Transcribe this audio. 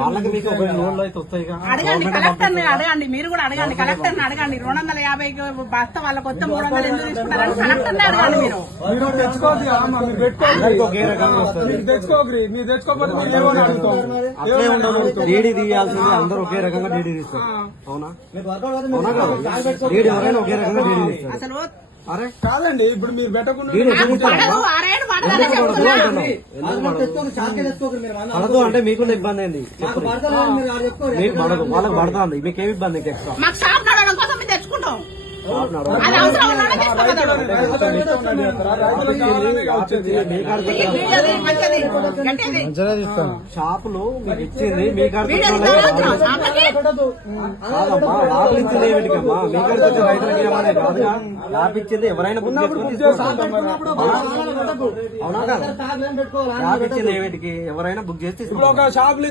వాళ్ళకి మీకు ఒక లోన్లు అయితే వస్తాయి. అడగండి కలెక్టర్ ని అడగండి, మీరు కూడా అడగండి కలెక్టర్ ని అడగండి. 250 బస్తా వాళ్ళకి వస్తే 300 ఎందుకు తీసుకుంటారని కలెక్టర్ ని అడగండి. మీరు తెచ్చుకోవద్దు, ఒకే రకంగా వస్తుంది. తెచ్చుకోకరి, మీరు తెచ్చుకోకపోతే మీరు ఏమో అడుగుతాం. అట్లే ఉండదు, డీడీ తీయాల్సింది అందరూ ఒకే రకంగా డీడీ తీస్తారు. అవునా అవునా కాదు, డీడీ ఎవరైనా ఒకే రకంగా డీడీ తీస్తారు. అసలు అరే కాదండి, ఇప్పుడు మీరు పెట్టకుండా పడదు అంటే మీకున్న ఇబ్బంది ఏంది? మీకు పడదు, వాళ్ళకి పడుతుంది, మీకేమి ఇబ్బంది? ఎక్స్ట్రా మాకు షాప్ నడవడం కోసం మేము తెచ్చుకుంటాం. అది అవసరం ఉన్నోడే తెచ్చుకోగలడు. షాపులు మీకు ఇచ్చింది మీ కాడికి కాదమ్మా, షాపులు ఇచ్చింది ఏమిటికమ్మా? మీ కాడికి వచ్చే రైతులకి ఏమనే కాదుగా. షాప్ ఇచ్చింది ఎవరైనా బుక్ అవునా కాదు? షాప్ ఇచ్చింది ఏమిటికి? ఎవరైనా బుక్ చేసి షాపులు